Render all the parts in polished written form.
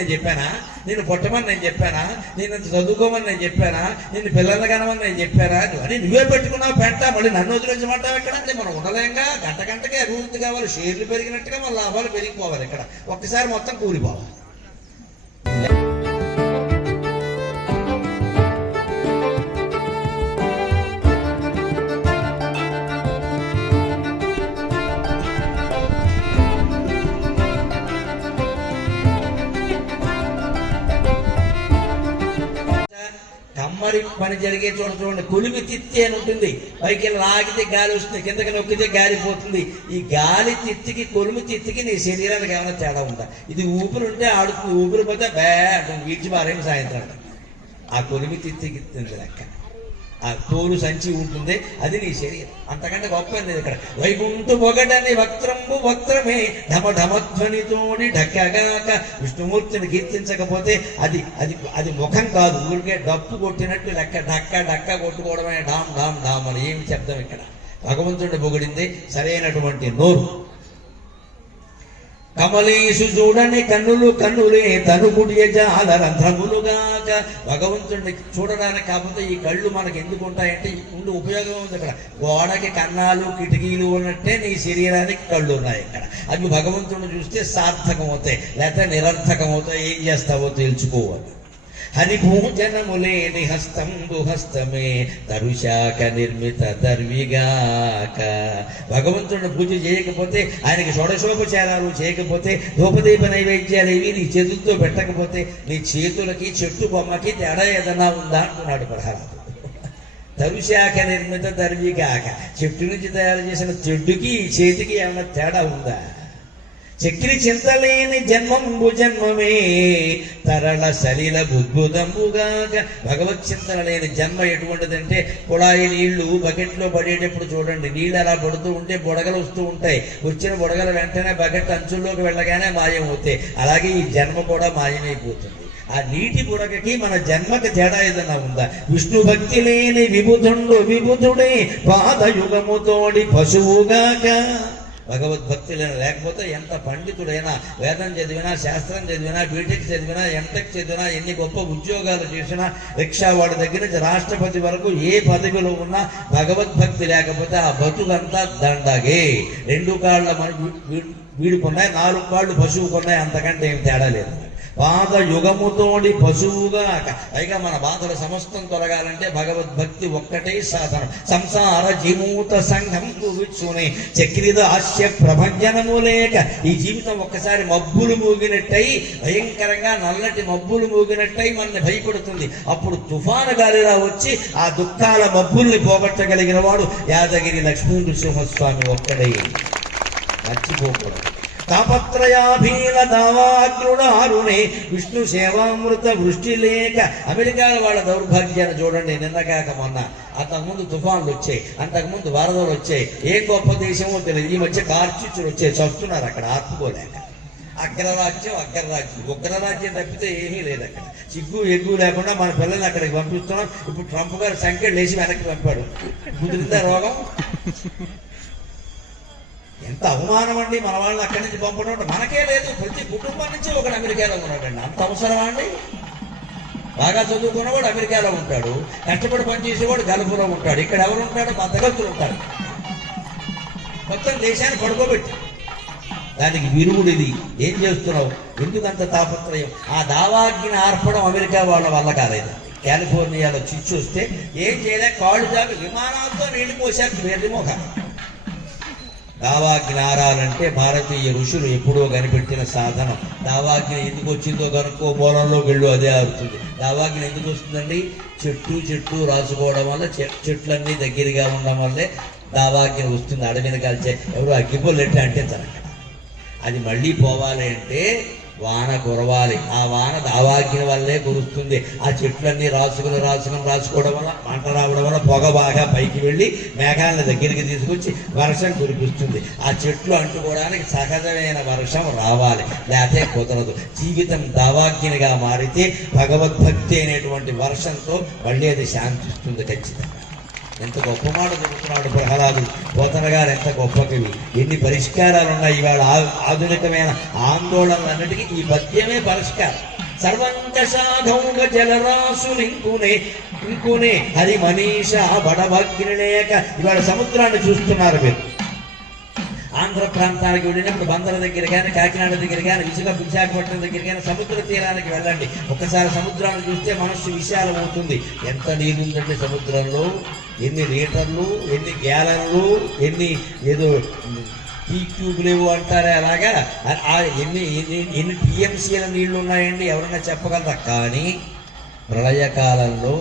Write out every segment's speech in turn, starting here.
నేను చెప్పానా? నేను పుట్టమని నేను చెప్పానా? నేను ఇంత చదువుకోమని నేను చెప్పానా? నేను పిల్లలు కనమని నేను చెప్పానా? అని నువ్వే పెట్టుకున్నావు పెంట, మళ్ళీ నన్ను వదిలించమంటావు ఎక్కడ? అంటే మనం ఉండలేంగా, గంట గంటకే అభివృద్ధి కావాలి, షేర్లు పెరిగినట్టుగా మన లాభాలు పెరిగిపోవాలి. ఇక్కడ ఒక్కసారి మొత్తం కూలిపోవాలి. కమ్మరి పని జరిగే చోట చూడండి, కొలిమి తిత్తి అని ఉంటుంది. పైకి లాగితే గాలి వస్తుంది, కిందకి నొక్కితే గాలి పోతుంది. ఈ గాలి తిత్తికి కొలిమి తిత్తికి నీ శరీరానికి ఏమైనా తేడా ఉందా? ఇది ఊపిరి ఉంటే ఆడుతుంది, ఊపిరి పోతే బే అంటుంది, వీడ్చి పారేయండి సాయంత్రం. ఆ కొలిమి తిత్తికి లెక్క. ఆ తోలు సంచి ఉంటుంది, అది నీ శరీరం. అంతకంటే గొప్ప లేదు ఇక్కడ. వైకుంఠు పొగడని వక్త్రంబు వక్త్రమే ఢమ ఢమధ్వనితోడి ఢక్కగాక. విష్ణుమూర్తిని కీర్తించకపోతే అది అది అది ముఖం కాదు, ఊరికే డప్పు కొట్టినట్టు లెక్క. డక్క డక్క కొట్టుకోవడమే, డామ్ డామ్ డామ్ అని. ఏమి శబ్దం ఇక్కడ? భగవంతుడిని పొగిడింది సరైనటువంటి నోరు. కమలీసు చూడని కన్నులు కన్నులే తనుగుడియ జాల రంధ్రములుగాక. భగవంతుడిని చూడడానికి కాకపోతే ఈ కళ్ళు మనకు ఎందుకు ఉంటాయంటే ఉండి ఉపయోగం ఉంది. ఇక్కడ గోడకి కన్నాలు కిటికీలు ఉన్నట్టే నీ శరీరానికి కళ్ళు ఉన్నాయి. ఇక్కడ అవి భగవంతుడిని చూస్తే సార్థకం అవుతాయి, లేకపోతే నిరర్థకం అవుతాయి. ఏం చేస్తావో తెలుసుకోవాలి. హరిభూజనములేని హస్తంబు హస్తమే తరుశాఖ నిర్మిత దర్విగాక. భగవంతుడిని పూజ చేయకపోతే, ఆయనకి షోడశోపచారాలు చేయకపోతే, ధూపదీప నైవేద్యాలు ఇవి నీ చేతులతో పెట్టకపోతే, నీ చేతులకి చెట్టు బొమ్మకి తేడా ఏదన్నా ఉందా అంటున్నాడు ప్రహ్లాదుడు. తరుశాఖ నిర్మిత దర్విగాక. చెట్టు నుంచి తయారు చేసిన చెట్టుకి ఈ చేతికి ఏమైనా తేడా ఉందా? చక్రి చింతలేని జన్మంబు జన్మమే తరళ సలిల బుద్భుదంబుగాక. భగవత్ చింతన లేని జన్మ ఎటువంటిదంటే, కుళాయి నీళ్లు బకెట్లో పడేటప్పుడు చూడండి, నీళ్ళు అలా పడుతూ ఉంటే బుడగలు వస్తూ ఉంటాయి. వచ్చిన బుడగలు వెంటనే బకెట్ అంచుల్లోకి వెళ్ళగానే మాయమవుతాయి. అలాగే ఈ జన్మ కూడా మాయమైపోతుంది. ఆ నీటి బుడగకి మన జన్మకి తేడా ఏదన్నా ఉందా? విష్ణు భక్తి లేని విబుధుండు విబుధుడే పాదయుగముతోడి పశువుగాక. భగవద్భక్తి లేకపోతే ఎంత పండితుడైనా, వేదం చదివినా, శాస్త్రం చదివినా, బీటెక్ చదివినా, ఎంటెక్ చదివినా, ఎన్ని గొప్ప ఉద్యోగాలు చేసినా, రిక్షా వాడి దగ్గర నుంచి రాష్ట్రపతి వరకు ఏ పదవిలో ఉన్నా భగవద్భక్తి లేకపోతే ఆ బతుకంతా దండగే. 2 కాళ్ళ వీడుకున్నాయి, 4 కాళ్ళు పశువుకున్నాయి, అంతకంటే ఏం తేడా లేదు. పాద యుగముతోడి పశువుగా. పైగా మన బాధల సమస్తం తొలగాలంటే భగవద్భక్తి ఒక్కటే సాధనం. సంసార జీమూత సంఘం విచ్చునే చక్రిద హాస్య ప్రభంజనము లేక. ఈ జీవితం ఒక్కసారి మబ్బులు మూగినట్టయి, భయంకరంగా నల్లటి మబ్బులు మూగినట్టయి మనల్ని భయపడుతుంది. అప్పుడు తుఫాను గాలిలా వచ్చి ఆ దుఃఖాల మబ్బుల్ని పోగొట్టగలిగిన వాడు యాదగిరి లక్ష్మీ నృసింహస్వామి ఒక్కడే. మర్చిపోకూడదు. తాపత్రయాభీల దావాగ్రుడారునే విష్ణు సేవామృత వృష్టి లేక. అమెరికాలో వాళ్ళ దౌర్భాగ్యాన్ని చూడండి. నిన్నగాక మొన్న, అంతకుముందు తుఫాన్లు వచ్చాయి, అంతకుముందు వరదలు వచ్చాయి. ఏం గొప్ప దేశమో తెలియదు. ఈ మధ్య కార్చిచ్చులు వచ్చాయి, చస్తున్నారు అక్కడ ఆపుకోలేక. అగ్రరాజ్యం అగ్రరాజ్యం, ఉగ్రరాజ్యం తప్పితే ఏమీ లేదు అక్కడ. సిగ్గు ఎగ్గు లేకుండా మన పిల్లల్ని అక్కడికి పంపిస్తున్నాం. ఇప్పుడు ట్రంప్ గారు సంఖ్యలు లేచి వెనక్కి పంపాడు. కుదిరిందా రోగం? ఎంత అవమానం అండి మన వాళ్ళని అక్కడి నుంచి పంపడం. మనకే లేదు, ప్రతి కుటుంబం నుంచి ఒకడు అమెరికాలో ఉన్నాడండి. అంత అవసరమా అండి? బాగా చదువుకున్నవాడు అమెరికాలో ఉంటాడు, కష్టపడి పనిచేసేవాడు గల్ఫ్లో ఉంటాడు. ఇక్కడ ఎవరు ఉంటాడు? బద్దగత్తులు ఉంటారు. మొత్తం దేశాన్ని పడుకోబెట్టి దానికి విరుగుడు ఇది. ఏం చేస్తున్నావు? ఎందుకంత తాపత్రయం? ఆ దావాగ్ని ఆర్పడం అమెరికా వాళ్ళ వల్ల కాలేదు. కాలిఫోర్నియాలో చిచ్చు వస్తే ఏం చేయలేక కాళ్ళు దాకా విమానాలతో నీళ్లు పోసారు వేర్లిమోక. దావాగ్ని ఆరాలంటే భారతీయ ఋషులు ఎప్పుడో కనిపెట్టిన సాధనం. దావాగ్ని ఎందుకు వచ్చిందో కనుక్కో, మూలంలోకి వెళ్ళు, అదే ఆరుతుంది. దావాగ్ని ఎందుకు వస్తుందండి? చెట్టు రాసుకోవడం వల్ల, చెట్లన్నీ దగ్గరగా ఉండడం వల్లే దావాగ్ని వస్తుంది. అడవిని కాల్చే ఎవరు అగ్గిపుల్లెట్టు అంటే తనక. అది మళ్ళీ పోవాలి అంటే వాన కురవాలి. ఆ వాన దావాగ్ని వల్లే కురుస్తుంది. ఆ చెట్లన్నీ రాసుకోవడం వల్ల, మంట రావడం వల్ల పొగ బాగా పైకి వెళ్ళి మేఘాలను దగ్గరికి తీసుకొచ్చి వర్షం కురిపిస్తుంది. ఆ చెట్లు అంటుకోవడానికి సహజమైన వర్షం రావాలి, లేకపోతే కుదరదు. జీవితం దావాగ్నిగా మారితే భగవద్భక్తి అనేటువంటి వర్షంతో మళ్ళీ అది శాంతిస్తుంది ఖచ్చితంగా. ఎంత గొప్ప మాట చెబుతున్నాడు ప్రహ్లాదుడు. పోతన గారు ఎంత గొప్ప కవి, ఎన్ని పరిష్కారాలు ఉన్నాయి. ఇవాళ ఆధునికమైన ఆందోళనలన్నిటికీ ఈ పద్యమే పరిష్కారం. సర్వంగ సాధౌగ జలరాశులింకునే హరి మనీష బడభగ్నిలేక. ఇవాళ సముద్రాన్ని చూస్తున్నారు మీరు. ఆంధ్ర ప్రాంతానికి వెళ్ళినప్పుడు బందర దగ్గర కానీ, కాకినాడ దగ్గర కానీ, విశాఖపట్నం దగ్గర కానీ సముద్ర తీరానికి వెళ్ళండి. ఒక్కసారి సముద్రాన్ని చూస్తే మనస్సు విశాలమవుతుంది. ఎంత నీరుందంటే సముద్రంలో, ఎన్ని లీటర్లు, ఎన్ని గ్యాలన్లు, ఎన్ని ఏదో ట్యూబ్ లేవు అంటారే అలాగా ఎన్ని టీఎంసీల నీళ్లు ఉన్నాయండి, ఎవరైనా చెప్పగలరా? కానీ ప్రళయకాలంలో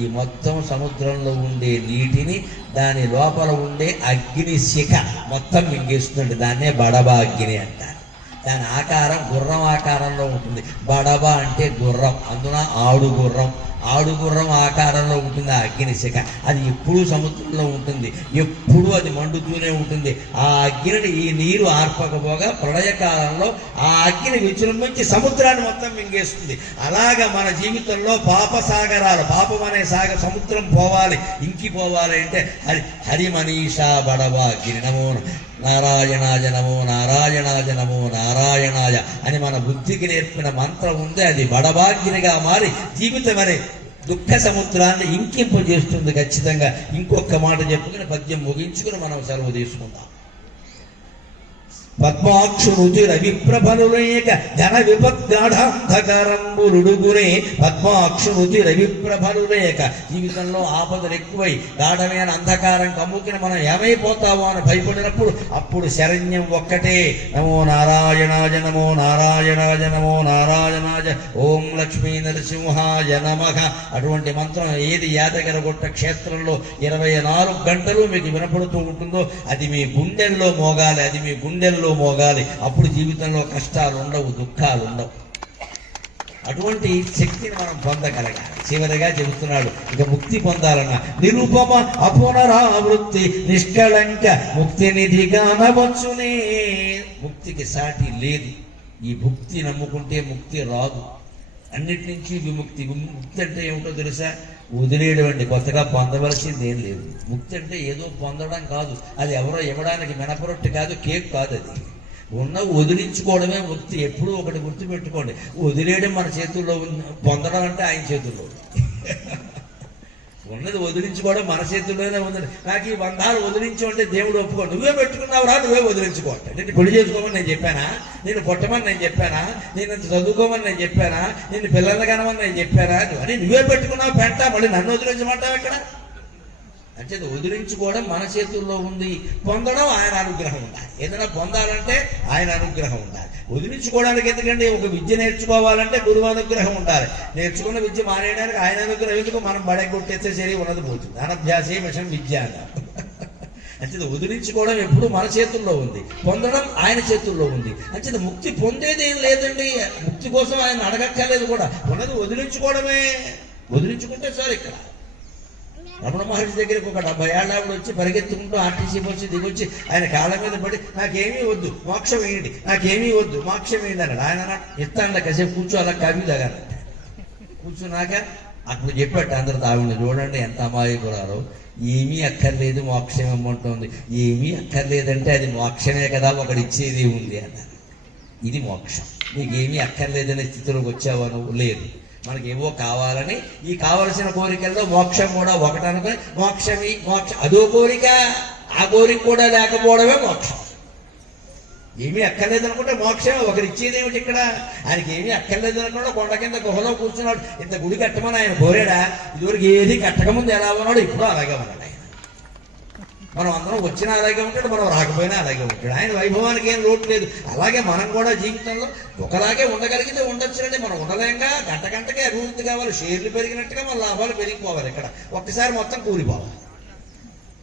ఈ మొత్తం సముద్రంలో ఉండే నీటిని దాని లోపల ఉండే అగ్ని శిఖ మొత్తం మింగేస్తుంది. దాన్నే బడబ అగ్ని అంటారు. దాని ఆకారం గుర్రం ఆకారంలో ఉంటుంది. బడబ అంటే గుర్రం, అందున ఆడుగుర్రం ఆకారంలో ఉంటుంది ఆ అగ్ని శిఖ. అది ఎప్పుడూ సముద్రంలో ఉంటుంది, ఎప్పుడూ అది మండుతూనే ఉంటుంది. ఆ అగ్నిని ఈ నీరు ఆర్పకపోగా ప్రళయకాలంలో ఆ అగ్ని విజృంభించి సముద్రాన్ని మొత్తం మింగేస్తుంది. అలాగా మన జీవితంలో పాపసాగరాలు, పాపం అనే సముద్రం పోవాలి, ఇంకిపోవాలి అంటే హరి మనీషా బడవ అగ్ని నమో నారాయణాయ నమో నారాయణాయ నమో నారాయణాయ అని మన బుద్ధికి నేర్పిన మంత్రం ఉంది. అది బడబాగ్నిగా మారి జీవితం అనే దుఃఖ సముద్రాన్ని ఇంకింపజేస్తుంది ఖచ్చితంగా. ఇంకొక మాట చెప్పుకుని పద్యం ముగించుకుని మనం సెలవు తీసుకుందాం. పద్మాక్షురుచి రవిప్రభలులేక ఘన విపద్గాఢాంధకారంబులుడుగునే. పద్మాక్షురుచి రవిప్రభలులేక జీవితంలో ఆపదలు ఎక్కువై గాఢమైన అంధకారం కమ్ముకిన మనం ఏమైపోతావో అని భయపడినప్పుడు అప్పుడు శరణ్యం ఒక్కటే. నమో నారాయణాయ నమో నారాయణాయ నమో నారాయణాయ ఓం లక్ష్మీ నరసింహాయ నమః. అటువంటి మంత్రం ఏది యాదగిరిగుట్ట క్షేత్రంలో 24 గంటలు మీకు వినపడుతూ ఉంటుందో అది మీ గుండెల్లో మోగాలి, అది మీ గుండెల్లో మోగాలి. అప్పుడు జీవితంలో కష్టాలు ఉండవు, దుఃఖాలు ఉండవు. అటువంటి శక్తిని మనం పొందగలగాలి. చివరిగా చెబుతున్నాడు, ఇక ముక్తి పొందాలన్న నిరుపమ అపునరావృత్తి నిష్కళంక ముక్తి నిధిగా నవచ్చునే. ముక్తికి సాటి లేదు. ఈ ముక్తి నమ్ముకుంటే ముక్తి రాదు. అన్నిటి నుంచి విముక్తి. ముక్తి అంటే ఏమిటో తెలుసా? వదిలేయడం అండి. కొత్తగా పొందవలసింది ఏం లేదు. ముక్తి అంటే ఏదో పొందడం కాదు, అది ఎవరో ఇవ్వడానికి మినపరొట్టు కాదు, కేక్ కాదు. అది ఉన్న వదిలించుకోవడమే ముక్తి. ఎప్పుడూ ఒకటి గుర్తుపెట్టుకోండి, వదిలేయడం మన చేతుల్లో ఉంది, పొందడం అంటే ఆయన చేతుల్లో ఉంది. ఉన్నది వదిలించుకోవడం మన చేతుల్లోనే ఉంది. నాకు ఈ బంధాలు వదిలించమంటే దేవుడు ఒప్పుకో. నువ్వే పెట్టుకున్నావురా, నువ్వే వదిలించుకోవాలి. నేను పెళ్లి చేసుకోమని నేను చెప్పానా? నేను పుట్టమని నేను చెప్పానా? నేను చదువుకోమని నేను చెప్పానా? నేను పిల్లలు కనమని నేను చెప్పానా? అని నువ్వే పెట్టుకున్నావు పెంట, మళ్ళీ నన్ను వదిలించమంటావు ఎక్కడ? అంటే వదిలించుకోవడం మన చేతుల్లో ఉంది, పొందడం ఆయన అనుగ్రహం ఉండాలి. ఏదైనా పొందాలంటే ఆయన అనుగ్రహం ఉండాలి. వదిలించుకోవడానికి ఎందుకంటే ఒక విద్య నేర్చుకోవాలంటే గురువు అనుగ్రహం ఉండాలి. నేర్చుకున్న విద్య మానేయడానికి ఆయన అనుగ్రహం ఎందుకు? మనం బడగొట్టేస్తే సరి ఉన్నది పోతుంది. అనభ్యాసే విషం విద్య అన్నారు. అంటే వదిలించుకోవడం ఎప్పుడు మన చేతుల్లో ఉంది, పొందడం ఆయన చేతుల్లో ఉంది. అంటే ముక్తి పొందేది ఏం లేదండి. ముక్తి కోసం ఆయన అడగక్కర్లేదు కూడా. ఉన్నది వదిలించుకోవడమే. వదిలించుకుంటే సార్ ఇక్కడ రమణ మహర్షి దగ్గరికి ఒక 70 ఏళ్ళ ఆవిడ వచ్చి పరిగెత్తుకుంటూ ఆర్టీసీ వచ్చి దిగొచ్చి ఆయన కాళ్ళ మీద పడి నాకేమీ వద్దు మోక్షం వేయండి, నాకేమీ వద్దు మోక్షం వేయండి అన్నాడు. ఆయన ఇస్తాను కాసేపు కూర్చో, అలా కవి దగ్గర కూర్చున్నాక అప్పుడు చెప్పాడు అందరితో, ఆవిడ చూడండి ఎంత అమాయకురారో, ఏమీ అక్కర్లేదు మోక్షం ఇమ్మంటుంది. ఏమీ అక్కర్లేదంటే అది మోక్షమే కదా, ఒకటి ఇచ్చేది ఉంది అన్నారు. ఇది మోక్షం. నీకేమీ అక్కర్లేదనే స్థితిలోకి వచ్చావా నువ్వు? లేదు. మనకేవో కావాలని ఈ కావలసిన కోరికల్లో మోక్షం కూడా ఒకటి అనుకుని మోక్షం అదో కోరిక. ఆ కోరిక కూడా లేకపోవడమే మోక్షం. ఏమీ అక్కర్లేదు అనుకుంటే మోక్షమే. ఒకరు ఇచ్చేది ఏమిటి ఇక్కడ? ఆయనకి ఏమీ అక్కర్లేదు అనుకుంటే కొండ కింద గుహలో కూర్చున్నాడు. ఇంత గుడి కట్టమని ఆయన కోరాడా? ఇదివరకు ఏది కట్టకముందు ఎలా ఉన్నాడు, ఇప్పుడు అలాగే ఉన్నాడు ఆయన. మనం అందరం వచ్చినా అలాగే ఉంటాడు, మనం రాకపోయినా అలాగే ఉంటాడు. ఆయన వైభవానికి ఏం లోటు లేదు. అలాగే మనం కూడా జీవితంలో ఒకలాగే ఉండగలిగితే ఉండొచ్చునండి. మనం ఉండలేంగా. గంటకే అభివృద్ధి కావాలి. షేర్లు పెరిగినట్టుగా మన లాభాలు పెరిగిపోవాలి. ఇక్కడ ఒక్కసారి మొత్తం కూలిపోవాలి.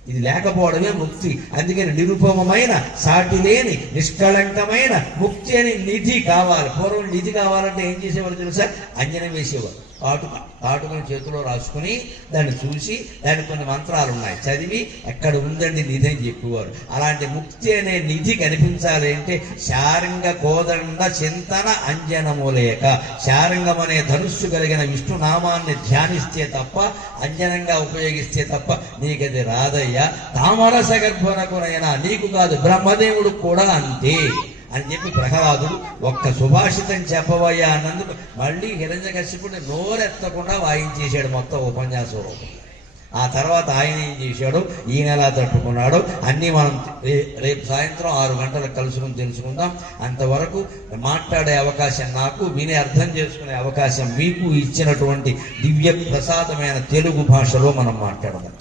ఇది లేకపోవడమే ముక్తి. అందుకని నిరుపమమైన, సాటి లేని, నిష్కళంకమైన ముక్తి అని నిధి కావాలి. పూర్వం నిధి కావాలంటే ఏం చేసేవారు తెలుసా? అంజనం వేసేవారు. కాటుకను చేతిలో రాసుకుని దాన్ని చూసి దానికి కొన్ని మంత్రాలు ఉన్నాయి చదివి ఎక్కడ ఉందండి నిధి అని చెప్పేవారు. అలాంటి ముక్తి అనే నిధి కనిపించాలి అంటే శారంగ కోదండ చింతన అంజనము లేక, శారంగం అనే ధనుస్సు కలిగిన విష్ణునామాన్ని ధ్యానిస్తే తప్ప, అంజనంగా ఉపయోగిస్తే తప్ప నీకది రాదయ్యా. తామరస గర్భనకునైనా నీకు కాదు బ్రహ్మదేవుడు కూడా అంతే అని చెప్పి ప్రహ్లాదుడు ఒక్క సుభాషితం చెప్పవయ్యా అన్నందుకు మళ్ళీ హిరణ్యకశిపుడిని నోరెత్తకుండా వాయించేశాడు మొత్తం ఉపన్యాసం రూపం. ఆ తర్వాత ఆయన ఏం చేశాడు, ఈయన ఎలా తట్టుకున్నాడు అన్నీ మనం రేపు సాయంత్రం 6 గంటలకు కలుసుకుని తెలుసుకుందాం. అంతవరకు మాట్లాడే అవకాశం నాకు, విని అర్థం చేసుకునే అవకాశం మీకు ఇచ్చినటువంటి దివ్య ప్రసాదమైన తెలుగు భాషలో మనం మాట్లాడదాం.